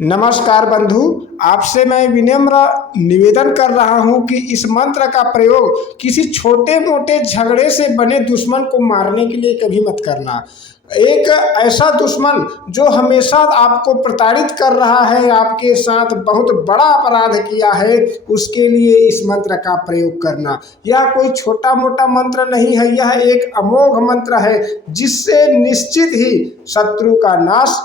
नमस्कार बंधु, आपसे मैं विनम्र निवेदन कर रहा हूं कि इस मंत्र का प्रयोग किसी छोटे मोटे झगड़े से बने दुश्मन को मारने के लिए कभी मत करना। एक ऐसा दुश्मन जो हमेशा आपको प्रताड़ित कर रहा है, आपके साथ बहुत बड़ा अपराध किया है, उसके लिए इस मंत्र का प्रयोग करना। यह कोई छोटा मोटा मंत्र नहीं है, यह एक अमोघ मंत्र है जिससे निश्चित ही शत्रु का नाश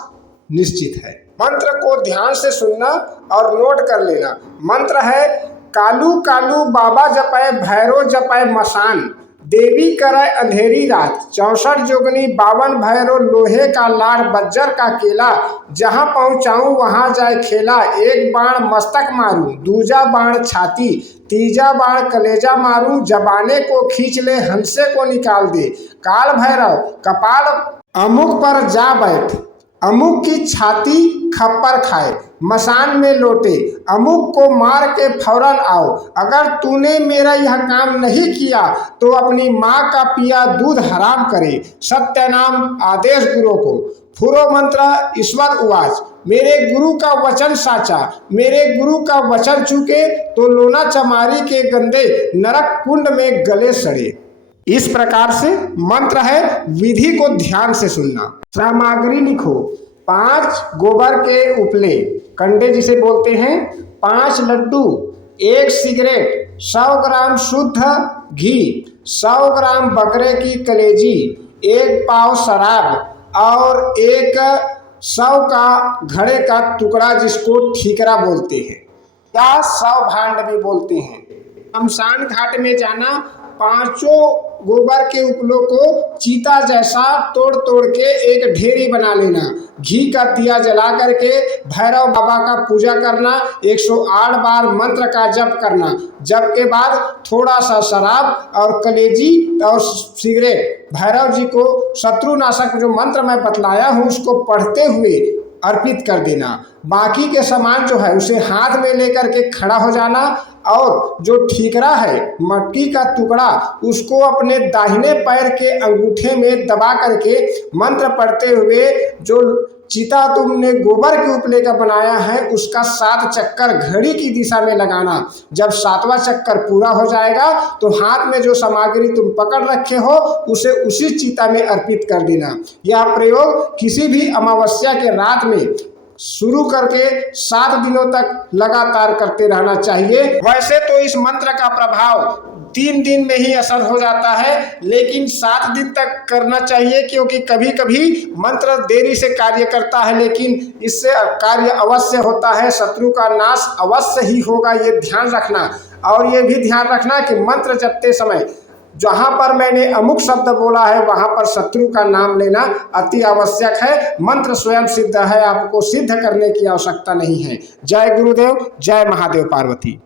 निश्चित है। मंत्र को ध्यान से सुनना और नोट कर लेना। मंत्र है कालू कालू बाबा जपय भैरो जपय मसान, देवी करय अंधेरी रात, 64 जोगनी 52 भैरो, लोहे का लाड़ बज्जर का केला, जहां पहुंचाऊं वहां जाए खेला, एक बाण मस्तक मारूं, दूजा बाण छाती, तीजा बाण कलेजा मारूं, जबाने को खींच ले हंसे को निकाल दे, काल भैरव कपाल अमुक पर जा बैठ, अमुक की छाती खप्पर खाए, मसान में लौटे, अमुक को मार के फौरन आओ, अगर तूने मेरा यह काम नहीं किया तो अपनी माँ का पिया दूध हराम करे, सत्य नाम आदेश गुरु को। फुरो मंत्र ईश्वर उवाच, मेरे गुरु का वचन साचा, मेरे गुरु का वचन चूके तो लोना चमारी के गंदे नरक कुंड में गले सड़े। इस प्रकार से मंत्र है, विधि को ध्यान से सुनना। सामग्री लिखो, 5 गोबर के उपले कंडे जिसे बोलते हैं, 5 लड्डू, 1 सिगरेट, 100 ग्राम शुद्ध घी, 100 ग्राम बकरे की कलेजी, 1 पाव शराब और 100 का घड़े का टुकड़ा जिसको ठीकरा बोलते हैं या 100 भांड भी बोलते हैं। शमशान घाट में जाना, 5 गोबर के उपलों को चीता जैसा तोड़ तोड़ के एक ढेरी बना लेना, घी का दिया जला करके भैरव बाबा का पूजा करना, 108 बार मंत्र का जप करना, जप के बाद थोड़ा सा शराब और कलेजी और सिगरेट भैरव जी को शत्रुनाशक जो मंत्र मैं बतलाया हूँ उसको पढ़ते हुए अर्पित कर देना। बाकी के सामान जो है उसे हाथ में लेकर के खड़ा हो जाना और जो ठीकरा है मट्टी का टुकड़ा उसको अपने दाहिने पैर के अंगूठे में दबा करके मंत्र पढ़ते हुए जो चिता तुमने गोबर के उपले का बनाया है उसका 7 चक्कर घड़ी की दिशा में लगाना। जब 7वां चक्कर पूरा हो जाएगा तो हाथ में जो सामग्री तुम पकड़ रखे हो उसे उसी चिता में अर्पित कर देना। यह प्रयोग किसी भी अमावस्या के रात में शुरू करके 7 दिनों तक लगातार करते रहना चाहिए। वैसे तो इस मंत्र का प्रभाव 3 दिन में ही असर हो जाता है, लेकिन 7 दिन तक करना चाहिए क्योंकि कभी कभी मंत्र देरी से कार्य करता है, लेकिन इससे कार्य अवश्य होता है, शत्रु का नाश अवश्य ही होगा, ये ध्यान रखना। और ये भी ध्यान रखना कि मंत्र जपते समय जहाँ पर मैंने अमुक शब्द बोला है वहाँ पर शत्रु का नाम लेना अति आवश्यक है। मंत्र स्वयं सिद्ध है, आपको सिद्ध करने की आवश्यकता नहीं है। जय गुरुदेव, जय महादेव पार्वती।